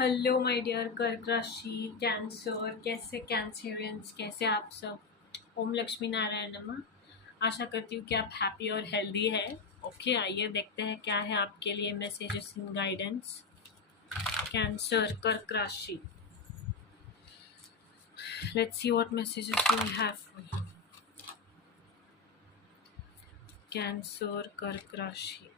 Hello my dear कर्क राशि cancer, कैसे कैंसरियंस, कैसे आप सब। ओम लक्ष्मी नारायण नमः। आशा करती हूँ कि आप हैप्पी और हेल्दी है। ओके, आइए देखते हैं क्या है आपके लिए मैसेजेस इन गाइडेंस। कैंसर कर्क राशि, let's see what messages we have for you. Cancer कर्क राशि,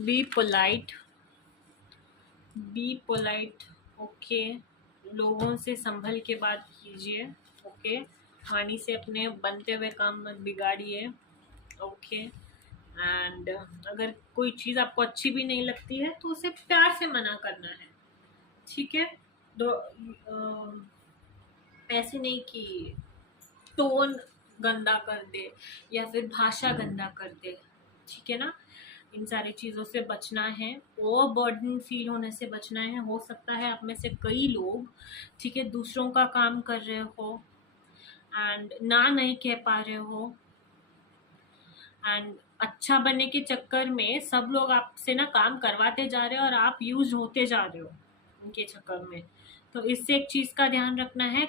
be polite, be polite. Okay, लोगों से संभल के बात कीजिए। ओके, वाणी से अपने बनते हुए काम मत बिगाड़िए। ओके, एंड अगर कोई चीज़ आपको अच्छी भी नहीं लगती है तो उसे प्यार से मना करना है। ठीक है, दो ऐसे नहीं कि टोन गंदा कर दे या फिर भाषा गंदा कर दे। ठीक है ना, इन सारी चीज़ों से बचना है। ओवर बर्डन फील होने से बचना है। हो सकता है आप में से कई लोग, ठीक है, दूसरों का काम कर रहे हो एंड ना नहीं कह पा रहे हो, एंड अच्छा बनने के चक्कर में सब लोग आपसे ना काम करवाते जा रहे हो और आप यूज होते जा रहे हो उनके चक्कर में। तो इससे एक चीज का ध्यान रखना है,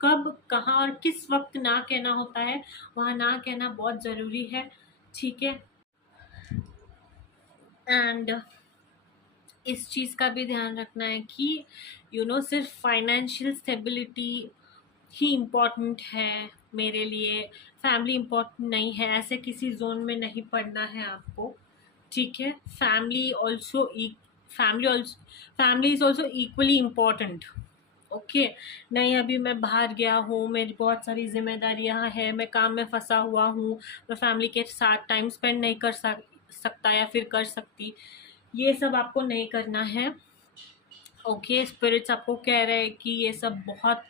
कब कहाँ और किस वक्त ना कहना होता है, वहाँ ना कहना बहुत जरूरी है। ठीक है, एंड इस चीज का भी ध्यान रखना है कि सिर्फ फाइनेंशियल स्टेबिलिटी ही इम्पोर्टेंट है मेरे लिए, फैमिली इम्पोर्टेंट नहीं है, ऐसे किसी जोन में नहीं पड़ना है आपको। ठीक है, family is also equally important. Okay, नहीं अभी मैं बाहर गया हूँ, मेरी बहुत सारी जिम्मेदारियाँ हैं, मैं काम में फंसा हुआ हूँ, मैं फैमिली के साथ टाइम स्पेंड नहीं कर सकता या फिर कर सकती, ये सब आपको नहीं करना है। ओके, स्पिरिट्स आपको कह रहे हैं कि ये सब बहुत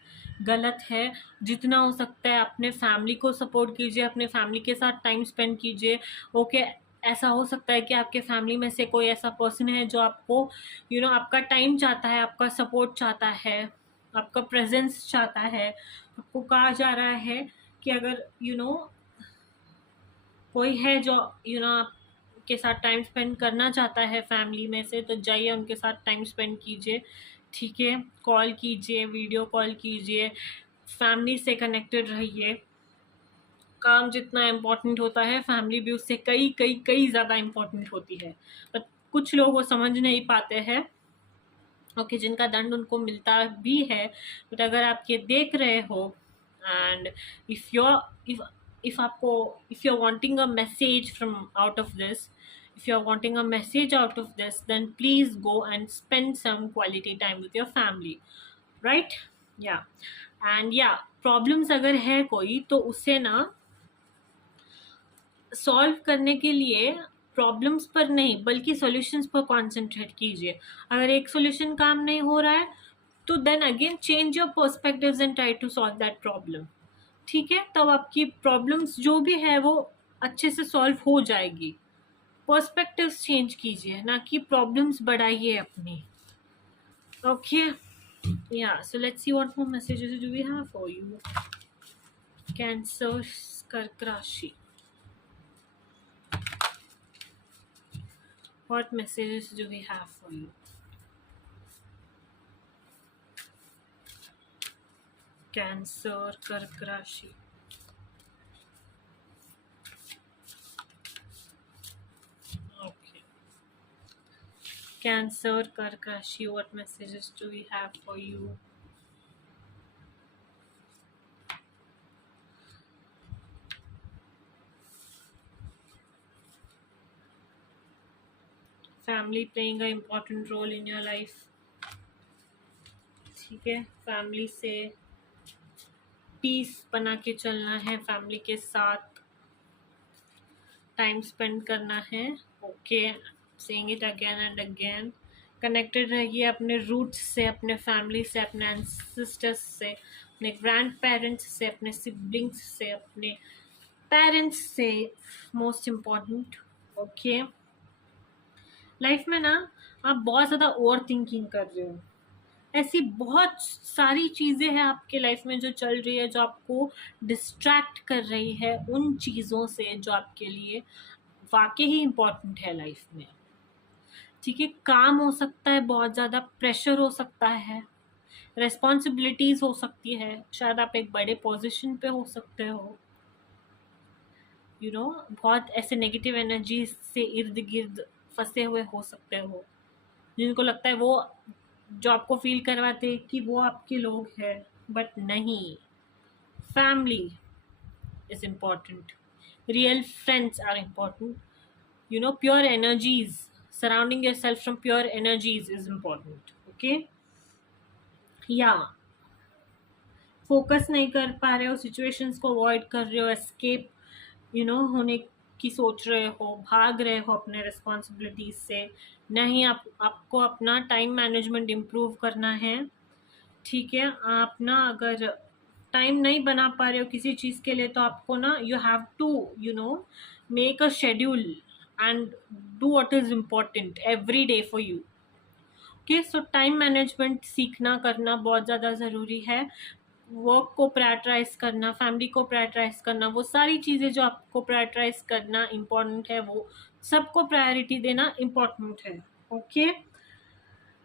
गलत है। जितना हो सकता है अपने फैमिली को सपोर्ट कीजिए, अपने फैमिली के साथ टाइम स्पेंड कीजिए। ओके, ऐसा हो सकता है कि आपके फैमिली में से कोई ऐसा पर्सन है जो आपको आपका टाइम चाहता है, आपका सपोर्ट चाहता है, आपका प्रेजेंस चाहता है। आपको कहा जा रहा है कि अगर कोई है जो आपके साथ टाइम स्पेंड करना चाहता है फैमिली में से, तो जाइए उनके साथ टाइम स्पेंड कीजिए। ठीक है, कॉल कीजिए, वीडियो कॉल कीजिए, फैमिली से कनेक्टेड रहिए। काम जितना इम्पोर्टेंट होता है, फैमिली भी उससे कई कई कई ज़्यादा इम्पोर्टेंट होती है, बट कुछ लोग वो समझ नहीं पाते हैं। ओके, जिनका दंड उनको मिलता भी है। बट अगर आप ये देख रहे हो and if you if if आपको if you are wanting a message from out of this, if you're wanting a message out of this, then please go and spend some quality time with your family, right? Yeah, and yeah, problems अगर है कोई तो उसे ना solve करने के लिए problems पर नहीं बल्कि सॉल्यूशंस पर कंसंट्रेट कीजिए। अगर एक सॉल्यूशन काम नहीं हो रहा है तो then again change your perspectives and try to solve that problem. ठीक है, तब आपकी प्रॉब्लम्स जो भी है वो अच्छे से सॉल्व हो जाएगी। पर्सपेक्टिव्स चेंज कीजिए, ना कि प्रॉब्लम्स बढ़ाइए अपनी। Okay, yeah, so let's see what more messages do we have for you. Cancer कर्क राशि, what messages do we have for you? Cancer कर्क राशि, okay. Cancer कर्क राशि, what messages do we have for you? Family playing an important role in your life. ठीक है, family से piece बना के चलना है, फैमिली के साथ टाइम स्पेंड करना है। Okay, saying it again and again. Connected रहिए अपने रूट्स से, अपने फैमिली से, अपने एंसेस्टर्स से, अपने ग्रैंड पेरेंट्स से, अपने सिबलिंग्स से, अपने पेरेंट्स से, मोस्ट इम्पॉर्टेंट। ओके, लाइफ में ना आप बहुत ज़्यादा ओवर थिंकिंग कर रहे हो, ऐसी बहुत सारी चीज़ें हैं आपके लाइफ में जो चल रही है, जो आपको डिस्ट्रैक्ट कर रही है उन चीज़ों से जो आपके लिए वाकई ही इम्पोर्टेंट है लाइफ में। ठीक है, काम हो सकता है, बहुत ज़्यादा प्रेशर हो सकता है, रेस्पॉन्सिबिलिटीज़ हो सकती है, शायद आप एक बड़े पोजीशन पे हो सकते हो, बहुत ऐसे नेगेटिव एनर्जी से इर्द गिर्द फंसे हुए हो सकते हो, जिनको लगता है वो जो आपको फील करवाते हैं कि वो आपके लोग हैं, बट नहीं। Family is important, real friends are important, pure energies, surrounding yourself from pure energies is important. Okay, या फोकस नहीं कर पा रहे हो, सिचुएशंस को अवॉइड कर रहे हो, एस्केप होने की सोच रहे हो, भाग रहे हो अपने रिस्पॉन्सिबिलिटीज से, नहीं। आपको अपना टाइम मैनेजमेंट इम्प्रूव करना है। ठीक है, आप ना अगर टाइम नहीं बना पा रहे हो किसी चीज़ के लिए, तो आपको ना you have to make a schedule and do what is important every day for you. Okay, so time management सीखना करना बहुत ज़्यादा ज़रूरी है। वर्क को प्रायोरिटाइज करना, फैमिली को प्रायोरिटाइज करना, वो सारी चीज़ें जो आपको प्रायोरिटाइज करना इम्पोर्टेंट है, वो सबको प्रायोरिटी देना इम्पोर्टेंट है। ओके,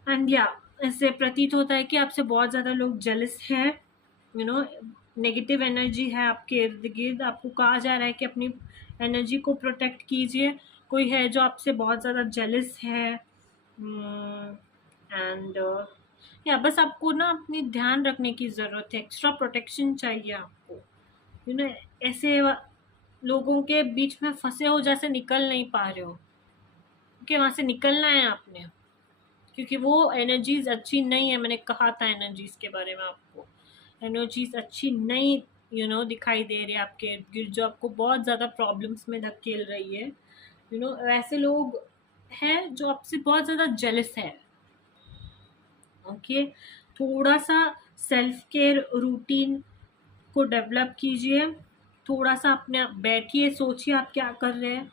एंड या ऐसे प्रतीत होता है कि आपसे बहुत ज़्यादा लोग जेलस हैं, नेगेटिव एनर्जी है आपके इर्द गिर्द। आपको कहा जा रहा है कि अपनी एनर्जी को प्रोटेक्ट कीजिए। कोई है जो आपसे बहुत ज़्यादा जेलस है, एंड या बस आपको ना अपनी ध्यान रखने की ज़रूरत है, एक्स्ट्रा प्रोटेक्शन चाहिए आपको। ऐसे लोगों के बीच में फंसे हो जैसे निकल नहीं पा रहे हो, क्योंकि वहाँ से निकलना है आपने, क्योंकि वो एनर्जीज अच्छी नहीं है। मैंने कहा था एनर्जीज के बारे में आपको, एनर्जीज अच्छी नहीं दिखाई दे रही है आपके इर्द गिर्द, जो आपको बहुत ज़्यादा प्रॉब्लम्स में धकेल रही है। ऐसे लोग हैं जो आपसे बहुत ज़्यादा जेलस है। ओके, थोड़ा सा सेल्फ केयर रूटीन को डेवलप कीजिए, थोड़ा सा अपने बैठिए, सोचिए आप क्या कर रहे हैं।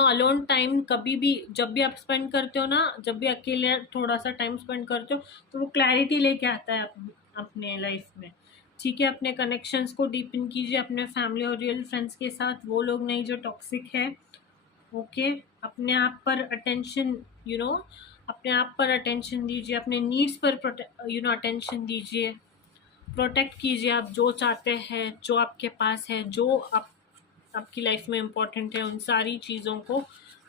अलोन टाइम कभी भी, जब भी आप स्पेंड करते हो ना, जब भी अकेले थोड़ा सा टाइम स्पेंड करते हो, तो वो क्लैरिटी लेके आता है अपने लाइफ में। ठीक है, अपने कनेक्शंस को डीपन कीजिए अपने फैमिली और रियल फ्रेंड्स के साथ, वो लोग नहीं जो टॉक्सिक है। ओके, अपने आप पर अटेंशन अपने आप पर अटेंशन दीजिए, अपने नीड्स पर अटेंशन दीजिए, प्रोटेक्ट कीजिए आप जो चाहते हैं, जो आपके पास है, जो आपकी लाइफ में इम्पोर्टेंट है, उन सारी चीज़ों को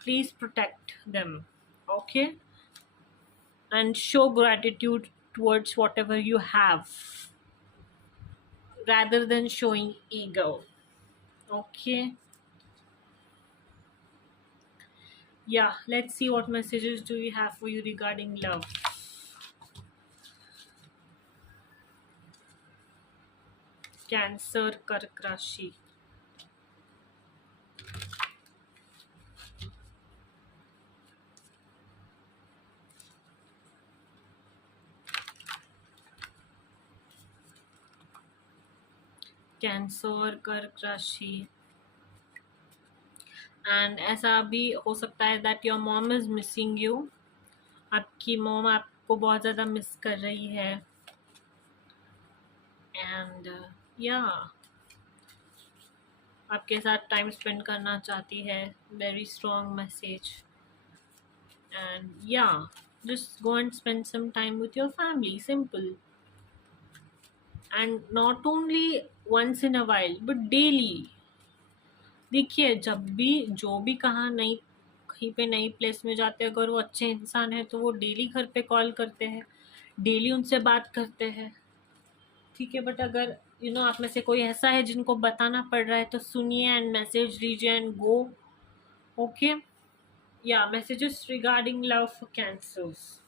please protect them. Okay, and show gratitude towards whatever you have rather than showing ego. Okay, yeah, let's see what messages do we have for you regarding love. Cancer, Kark Rashi. Cancer, कर्क राशि, and ऐसा भी हो सकता है that your mom is missing you, आपकी mom आपको बहुत ज़्यादा मिस कर रही है, एंड या आपके साथ टाइम स्पेंड करना चाहती है। वेरी स्ट्रॉन्ग मैसेज, एंड या just go and spend some time with your family, simple, and not only once in a while but daily। देखिए, जब भी जो भी कहीं पे नई प्लेस में जाते हैं, अगर वो अच्छे इंसान है तो वो डेली घर पे कॉल करते हैं, डेली उनसे बात करते हैं। ठीक है, बट अगर आप में से कोई ऐसा है जिनको बताना पड़ रहा है, तो सुनिए एंड मैसेज लीजिए एंड गो। ओके, या messages regarding love for cancers.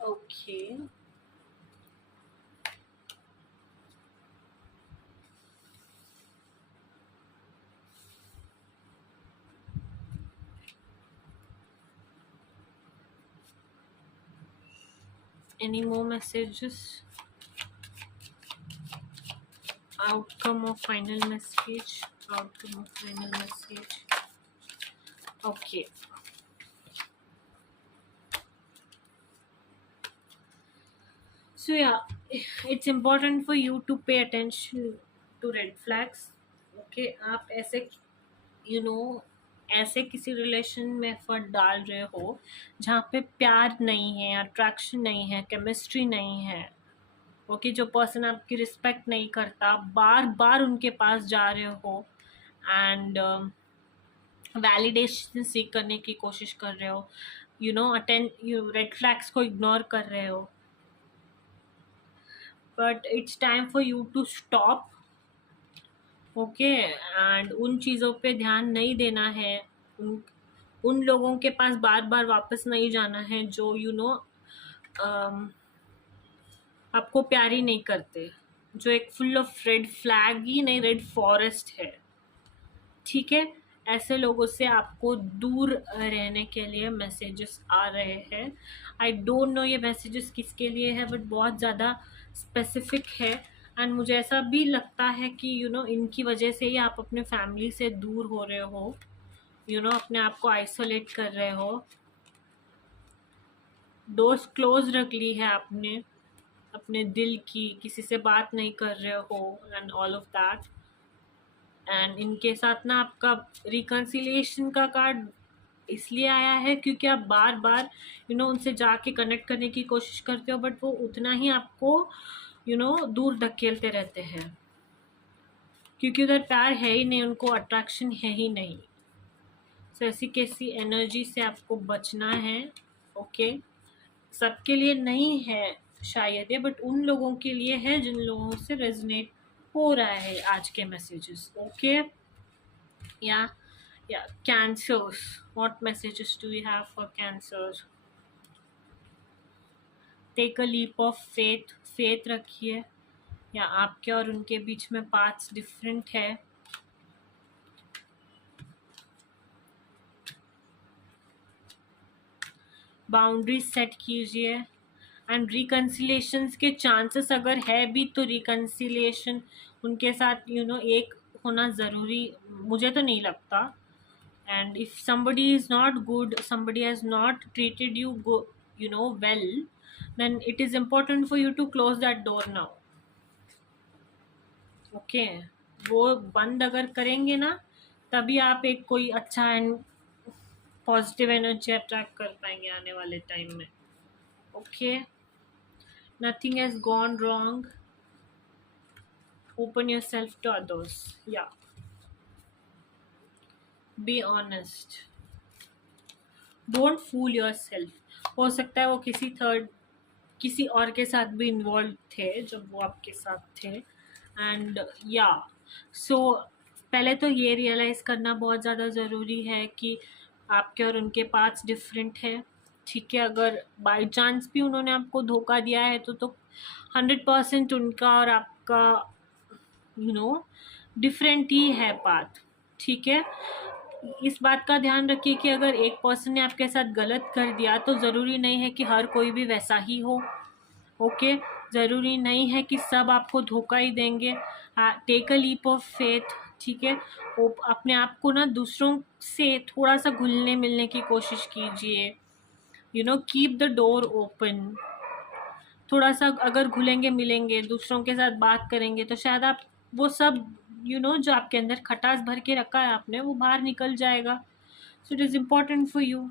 Okay, Any more messages? Outcome of final message. Outcome of final message. Okay. So yeah, it's important for you to pay attention to red flags. Okay, आप ऐसे you know ऐसे किसी relation में effort डाल रहे हो जहाँ पे प्यार नहीं है, अट्रैक्शन नहीं है, केमिस्ट्री नहीं है। ओके, जो पर्सन आपकी रिस्पेक्ट नहीं करता, बार बार उनके पास जा रहे हो एंड वैलिडेशन सीख करने की कोशिश कर रहे हो, अटेंड रेड फ्लैग्स को इग्नोर कर रहे हो, but it's time for you to stop. Okay, and उन चीज़ों पे ध्यान नहीं देना है, उन लोगों के पास बार बार वापस नहीं जाना है जो आपको प्यार ही नहीं करते, जो एक फुल ऑफ रेड फ्लैग ही नहीं, रेड फॉरेस्ट है। ठीक है, ऐसे लोगों से आपको दूर रहने के लिए मैसेजेस आ रहे हैं। आई डोंट नो ये मैसेजेस किसके लिए है, बट बहुत ज़्यादा स्पेसिफिक है एंड मुझे ऐसा भी लगता है कि इनकी वजह से ही आप अपने फैमिली से दूर हो रहे हो, अपने आप को आइसोलेट कर रहे हो, डोर्स क्लोज रख ली है आपने अपने दिल की, किसी से बात नहीं कर रहे हो and all of that. And इनके साथ ना आपका रिकन्सिलिएशन का कार्ड इसलिए आया है क्योंकि आप बार बार उनसे जाके कनेक्ट करने की कोशिश करते हो, बट वो उतना ही आपको दूर धकेलते रहते हैं, क्योंकि उधर प्यार है ही नहीं, उनको अट्रैक्शन है ही नहीं। सो ऐसी कैसी एनर्जी से आपको बचना है। ओके, सबके लिए नहीं है शायद ये, बट उन लोगों के लिए है जिन लोगों से रेजोनेट हो रहा है आज के मैसेजेस। ओके, या cancers, what messages do we have for cancers? Take a leap of faith रखिए, या आपके और उनके बीच में पाथ्स डिफरेंट है। बाउंड्रीज सेट कीजिए एंड रिकन्सिलेशंस के चांसेस अगर है भी तो रिकन्सिलेशन उनके साथ एक होना ज़रूरी मुझे तो नहीं लगता। And if somebody is not good, somebody has not treated you well, then it is important for you to close that door now. Okay, वो बंद अगर करेंगे ना तभी आप एक कोई अच्छा एंड पॉजिटिव एनर्जी अट्रैक्ट कर पाएंगे आने वाले टाइम में। Okay, nothing has gone wrong, open yourself to others, या be honest, don't fool yourself. हो सकता है वो किसी और के साथ भी इन्वॉल्व थे जब वो आपके साथ थे, एंड सो पहले तो ये रियलाइज़ करना बहुत ज़्यादा ज़रूरी है कि आपके और उनके पास डिफरेंट है। ठीक है, अगर बाय चांस भी उन्होंने आपको धोखा दिया है तो 100% उनका और आपका डिफरेंट ही है पाथ। ठीक है, इस बात का ध्यान रखिए कि अगर एक पर्सन ने आपके साथ गलत कर दिया तो ज़रूरी नहीं है कि हर कोई भी वैसा ही हो। ओके, ज़रूरी नहीं है कि सब आपको धोखा ही देंगे। Take a leap of faith. ठीक है, वो अपने आप को ना दूसरों से थोड़ा सा घुलने मिलने की कोशिश कीजिए, कीप द डोर ओपन। थोड़ा सा अगर घुलेंगे मिलेंगे, दूसरों के साथ बात करेंगे तो शायद आप वो सब जो आपके अंदर खटास भर के रखा है आपने, वो बाहर निकल जाएगा। So it is important for you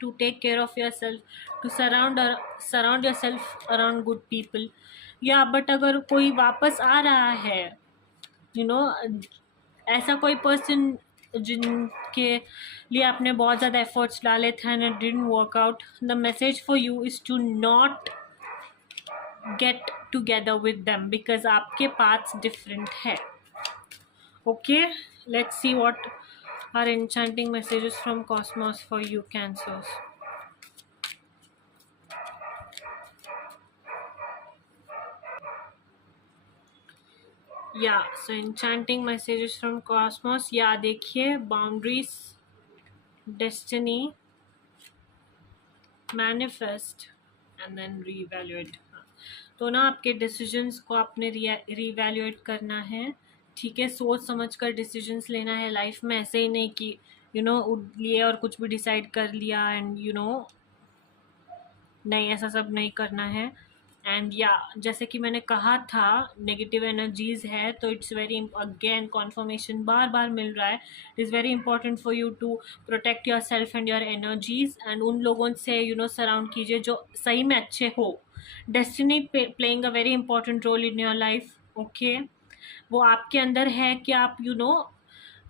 to take care of yourself, to surround yourself around good people. या बट अगर कोई वापस आ रहा है, ऐसा कोई पर्सन जिनके लिए आपने बहुत ज़्यादा एफर्ट्स डाले थे and it didn't work out, the message for you is to not get together with them because आपके पाथ्स डिफरेंट है। Okay, let's see what are enchanting messages from cosmos for you, cancers. So enchanting messages from cosmos, देखिए, boundaries, destiny, manifest, and then reevaluate. तो ना आपके decisions को आपने re-evaluate करना है, ठीक है। सोच समझ कर डिसीजंस लेना है लाइफ में, ऐसे ही नहीं कि उठ लिए और कुछ भी डिसाइड कर लिया एंड नहीं, ऐसा सब नहीं करना है। एंड या जैसे कि मैंने कहा था, नेगेटिव एनर्जीज है तो इट्स वेरी अगेन कॉन्फर्मेशन बार बार मिल रहा है, it is very important for you to protect yourself and your energies, and उन लोगों से सराउंड कीजिए जो सही में अच्छे हो। Destiny playing a very important role in your life, okay. वो आपके अंदर है कि आप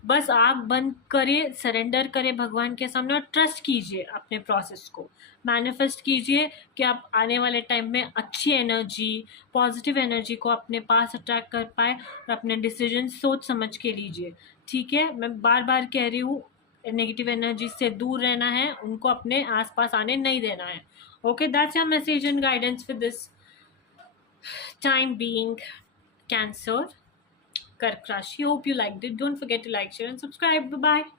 बस आँख बंद करिए, सरेंडर करें भगवान के सामने और ट्रस्ट कीजिए अपने प्रोसेस को। मैनिफेस्ट कीजिए कि आप आने वाले टाइम में अच्छी एनर्जी, पॉजिटिव एनर्जी को अपने पास अट्रैक्ट कर पाए, और अपने डिसीजन सोच समझ के लीजिए, ठीक है। मैं बार बार कह रही हूँ, नेगेटिव एनर्जी से दूर रहना है, उनको अपने आसपास आने नहीं देना है। Okay, that's your message and guidance for this time being, Cancer, Kark Rashi. Hope you liked it. Don't forget to like, share and subscribe. Bye bye.